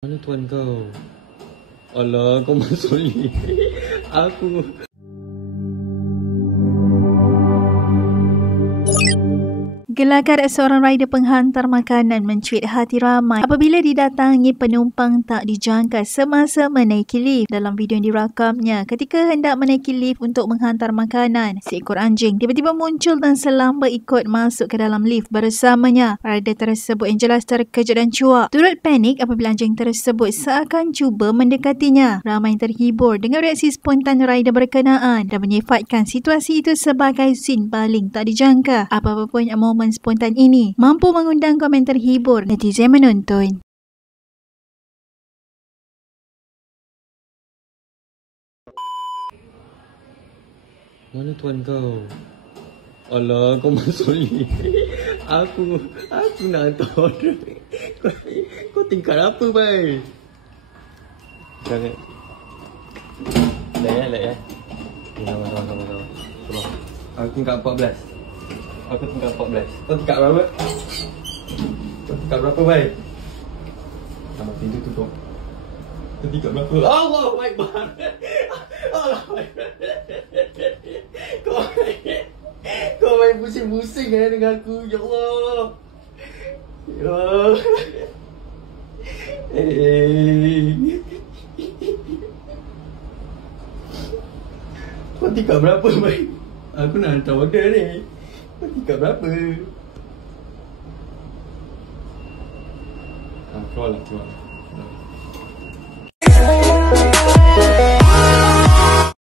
Mana tuan kau? Alah, kau masuk ni. Aku... Gelagat seorang rider penghantar makanan mencuit hati ramai apabila didatangi penumpang tak dijangka semasa menaiki lift. Dalam video yang dirakamnya, ketika hendak menaiki lift untuk menghantar makanan, seekor anjing tiba-tiba muncul dan selamba ikut masuk ke dalam lift bersamanya. Rider tersebut yang jelas terkejut dan cuak turut panik apabila anjing tersebut seakan cuba mendekatinya. Ramai yang terhibur dengan reaksi spontan rider berkenaan dan menyifatkan situasi itu sebagai scene paling tak dijangka. Apa-apa pun momen spontan ini mampu mengundang komen terhibur netizen menonton. Mana tuan kau? Alah, kau masuk ni. Aku nak hantar order. Kau tingkat apa, bai? Jangan. Lek. Sama. Aku tingkat 14. Aku tingkat 14. Kau tingkat berapa? Kau tingkat berapa, bai? Sama pintu tutup. Kau tingkat berapa? Allahu Akbar. Allahu Akbar. Kau main pusing-pusing dengan aku. Ya Allah. Ya Allah. Kau tingkat berapa, bai? Aku nak hantar order ni. Kau tingkat berapa? Keluar lah.